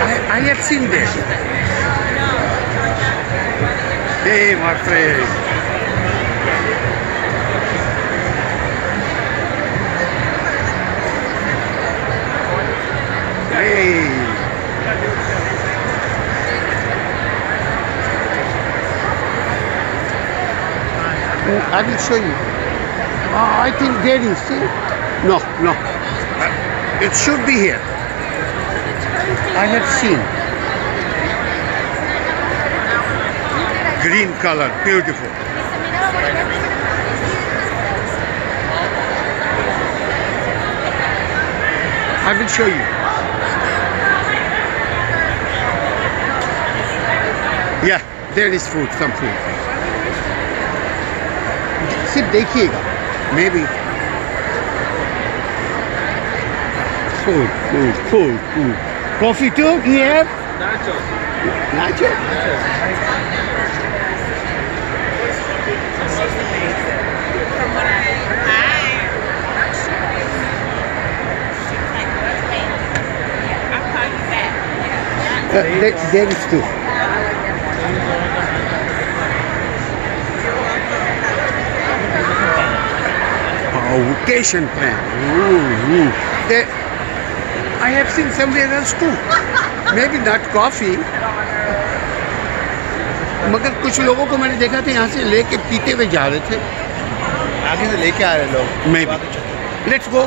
I have seen this. Hey, my friend. Hey. I will show you. I think there is. See? No. It should be here. I have seen. Green color, beautiful. I will show you. Yeah, there is food, some food. सिर्फ देखिएगा, maybe. Food. Coffee too? Do you have? Nacho? There is two. Vacation plan. I have seen somewhere else too. Maybe not coffee. मगर कुछ लोगों को मैंने देखा था यहाँ से लेके पीते हुए जा रहे थे. आगे से लेके आ रहे लोग. Maybe. Let's go.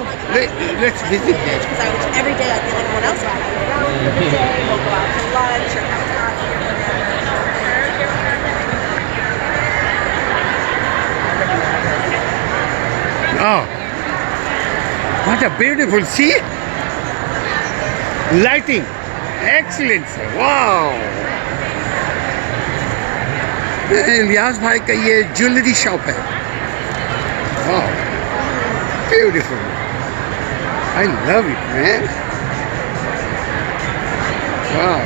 Let's visit there. Every day I feel like what else? Every day we'll go out to lunch or have coffee. Oh, what a beautiful sea. Lighting, excellent, sir. Wow. Ilyas भाई का ये jewellery shop है. Wow, beautiful. I love it, man. Wow.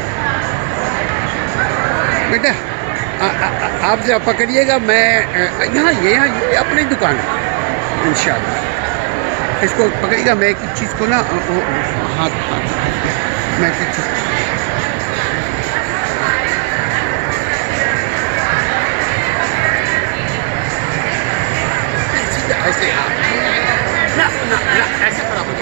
बेटा आप जरा पकड़िएगा, मैं यहाँ ये अपनी दुकान है. इंशाल्लाह इसको पकड़िएगा. मैं एक चीज़ को ना हाथ मैं एक चीज़ ऐसे ना ऐसे बराबर.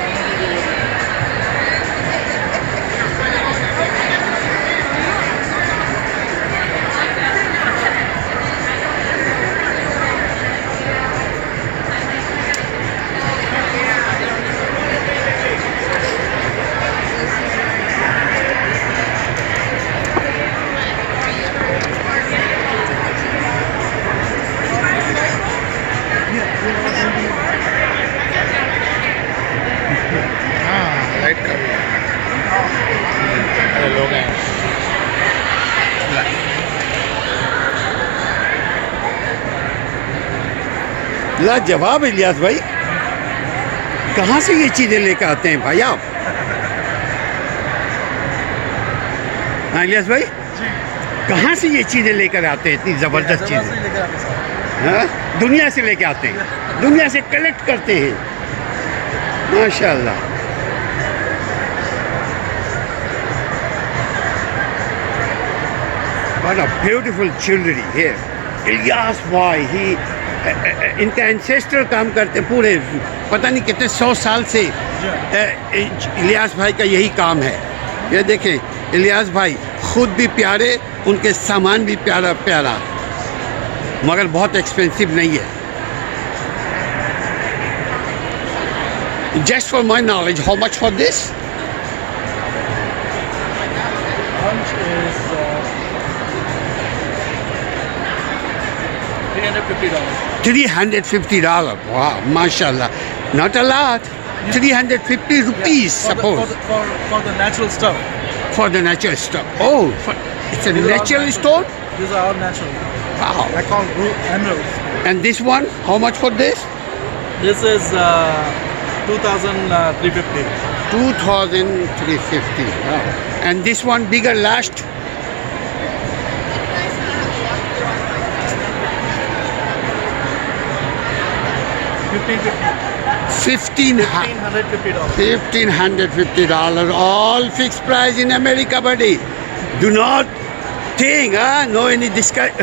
लाजवाब इलियास भाई, कहाँ से ये चीज़ें लेकर आते हैं भाई आप? हाँ इलियास भाई, कहाँ से ये चीज़ें लेकर आते हैं, इतनी ज़बरदस्त चीज़ें? हाँ, दुनिया से लेकर आते हैं, दुनिया से कलेक्ट करते हैं. माशाल्लाह. What a beautiful jewelry here. Ilyas भाई ही इनका एंसेस्टर काम करते पूरे पता नहीं कितने 100 साल से. इलियास भाई का यही काम है. ये देखें, इलियास भाई खुद भी प्यारे, उनके सामान भी प्यारा मगर बहुत एक्सपेंसिव नहीं है. Just for my knowledge, how much for this? Lunch is $350. $350. Wow, mashallah. Not a lot. 350 rupees, suppose. For the natural stuff. For the natural stuff. Oh, it's a natural stone? These are all natural. Wow. I call emeralds. And this one, how much for this? This is 2,350. 2,350. Wow. And this one bigger, last? $1,550. All fixed price in America, buddy. Do not think, no any discount.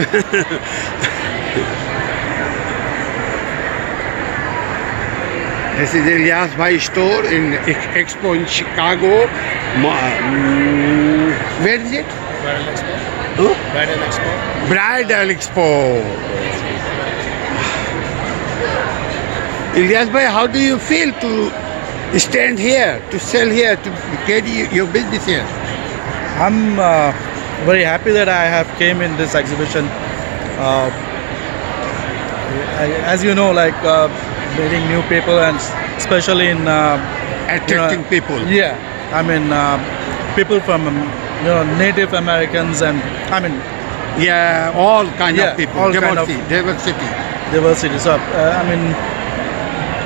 This is Ilyas Bhai store in Expo in Chicago. Where is it? Bridal Expo. Huh? Bridal Expo. Bridal Expo. Ilyas Bhai, how do you feel to stand here, to sell here, to carry your business here? I'm very happy that I have came in this exhibition. As you know, like meeting new people and especially in Attracting people. Yeah, I mean people from Native Americans and I mean Yeah, all kind Yeah, of people. all kind of- Diversity. diversity. So I mean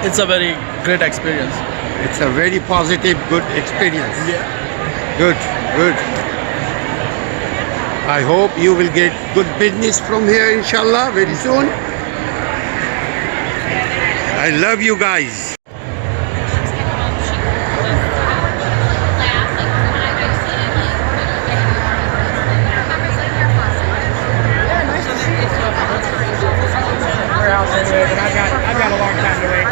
it's a very great experience. It's a very positive, good experience. Yeah. Good, good. I hope you will get good business from here, inshallah, very soon. I love you guys. I've got a long time to wait.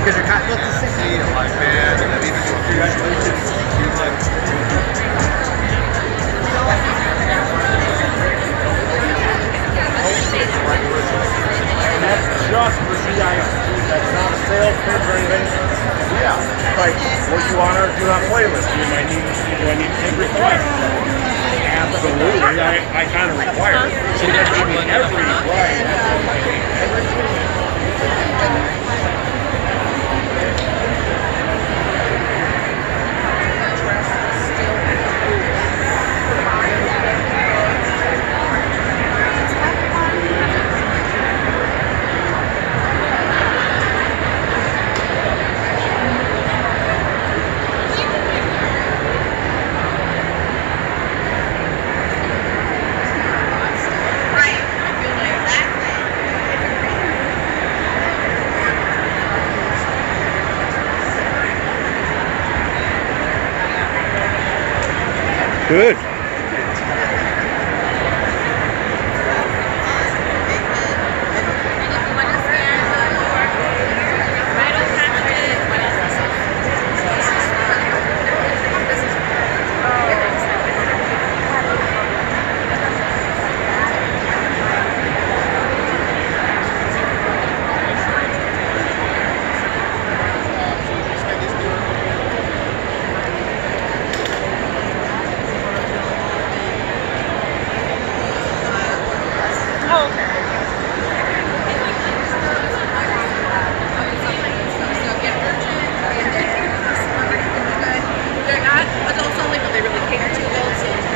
Because you're kind of look the same. Like, man, and then even congratulations. And that's just for CIS. That's not a sales pitch or anything. Yeah, like what you want to do on playlist. Do I need to take requests? Absolutely, I kind of require it. So that's giving every right. Good.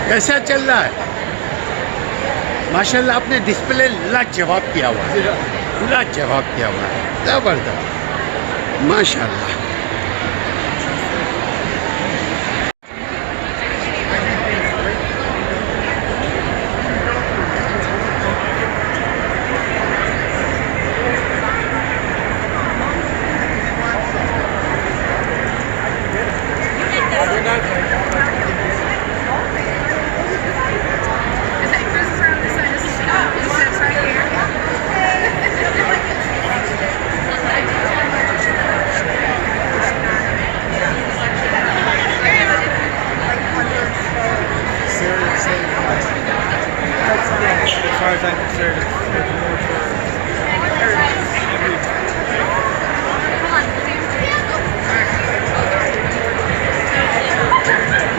कैसा चल रहा है? माशाल्लाह आपने display लाजवाब किया हुआ है, लाजवाब किया हुआ है, ज़बरदस्त, माशाल्लाह. As far as I'm concerned, it's more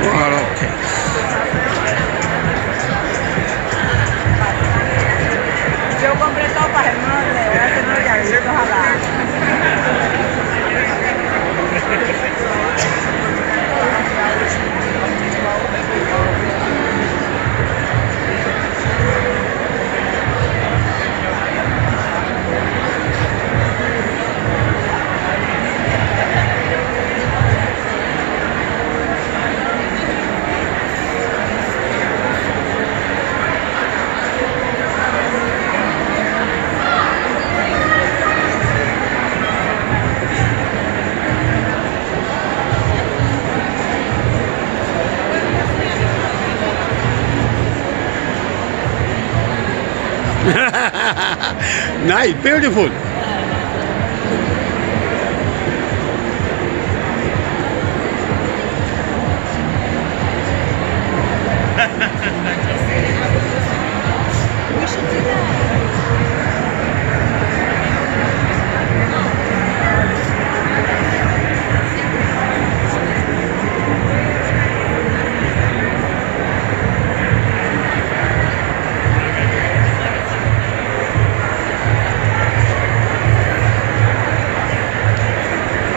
Well, okay. Yo compré todo para el mueble, voy a hacer unos llaveritos a la... Nice, beautiful. We should do that.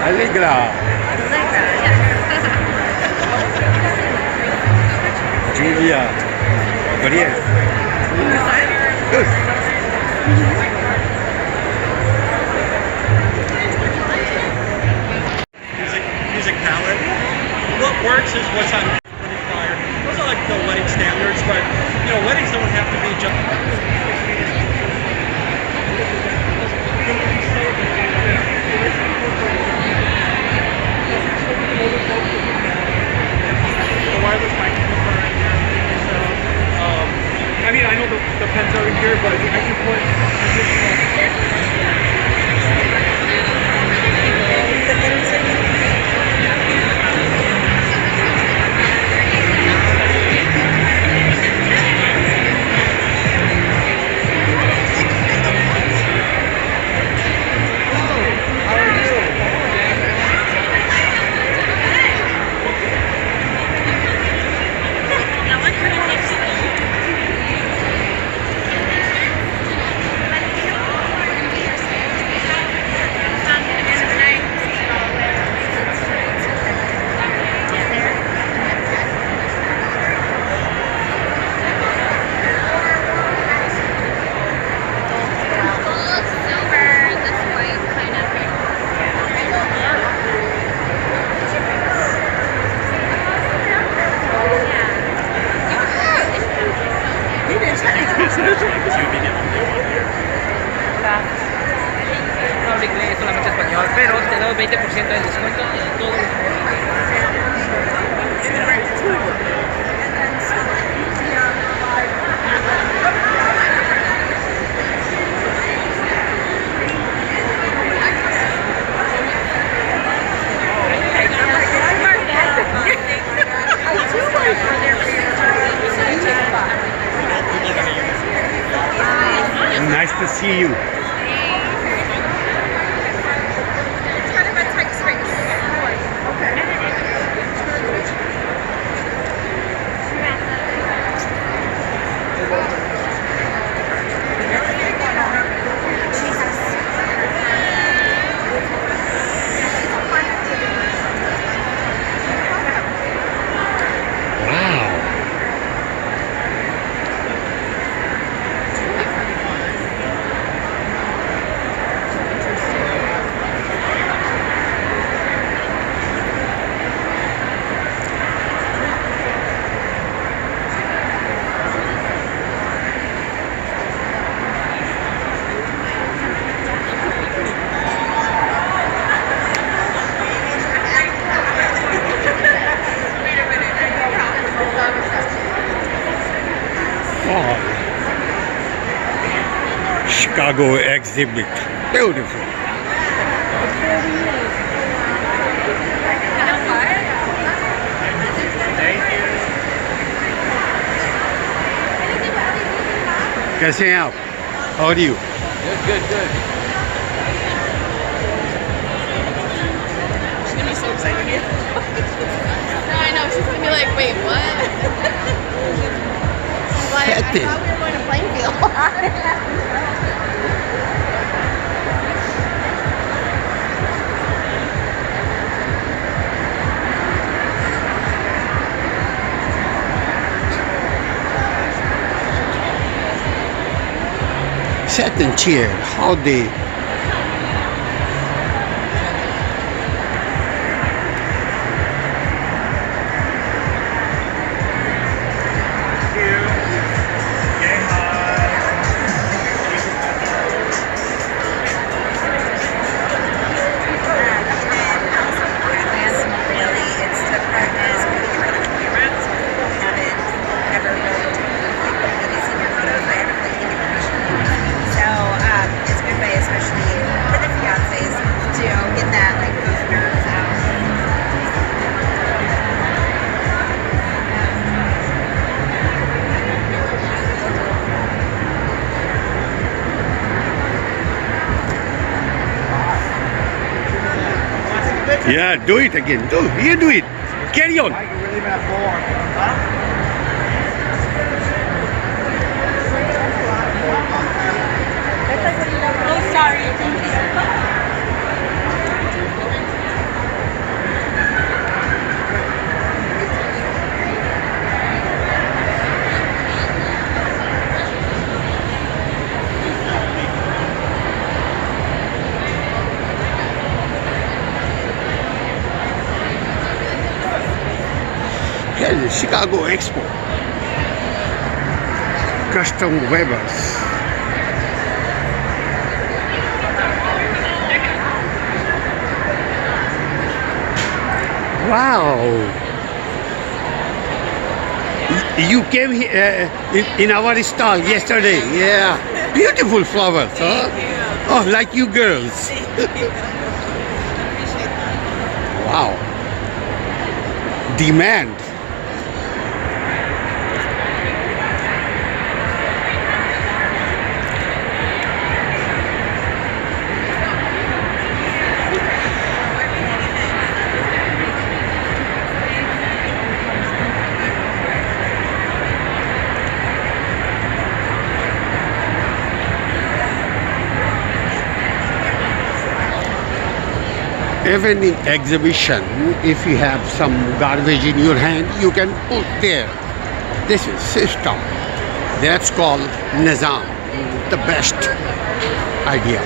Allegra. Julia. बढ़िया है. Good. Music palette. What works is what's on wedding flyer. Those are like the wedding standards, but you know, weddings don't have to be just. The wireless microphones are right here. So, I mean, I know the pens are in here, but I can put additional. No hablo inglés, solamente español, pero te doy 20% de descuento en todo. Nice to see you. It's kind of a tight space. Wow. Chicago exhibit. Beautiful. कैसे हैं आप? How are you? Good. She's gonna be so excited. No, I know. She's gonna be like, wait, what? She's like, I Seth. thought we were going to Plainfield. Sat and cheer. How they It's Yeah, do it again. You do it. Carry on. Oh, sorry. Here's the Chicago Expo. Custom Webers. Wow. You came here in our stall yesterday. Yeah. Beautiful flowers, huh? Oh, like you girls. Wow. Demand. Even in exhibition, if you have some garbage in your hand, you can put there. This is system. That's called Nizam, the best idea.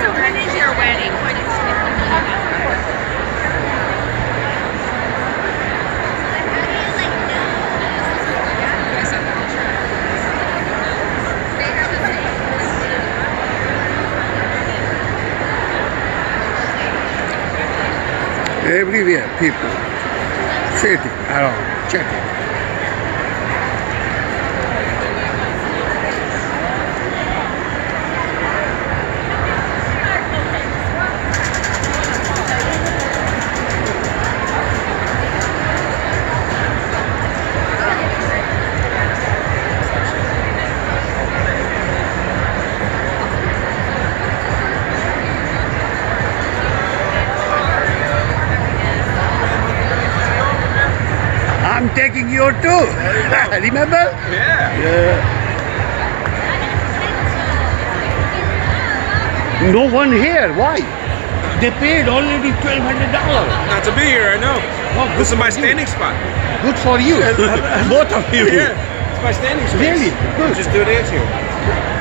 So when is your wedding? When is Everywhere people sitting around, checking. I'm taking your tour. Remember? Yeah. No one here. Why? They paid already $1,200. Not to be here, I know. Oh, This is my good for you. standing spot. Good for you. Both of you. Yeah, it's my standing space. Really? Good. Just do it at you.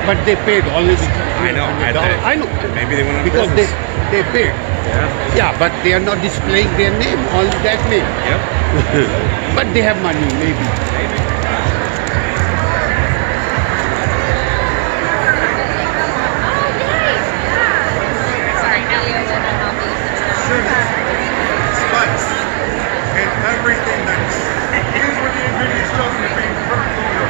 But they paid already I know. $1,200. I know. Maybe they went on Because business. they paid. Yeah. Yeah, but they are not displaying their name, only that name. Yep. But they have money, maybe. Spice. And everything nice. Here's where the ingredients come from to be perfectly good.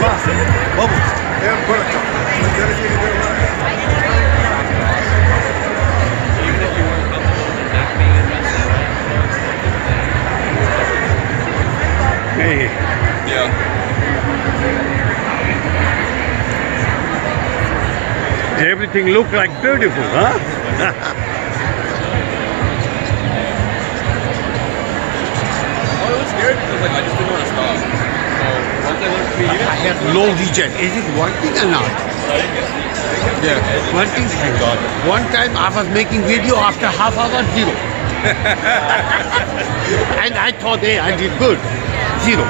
Bubbles. And protocol. Dedicated their life. Even if you weren't comfortable with not being invested. Hey. Yeah. Everything look like beautiful, huh? Oh, it was scary because like I just didn't want to stop. So once I learned to be I have low vision. Is it working or not? Yeah. Working. One time I was making video after half hour, 0. And I thought, hey, I did good. 0.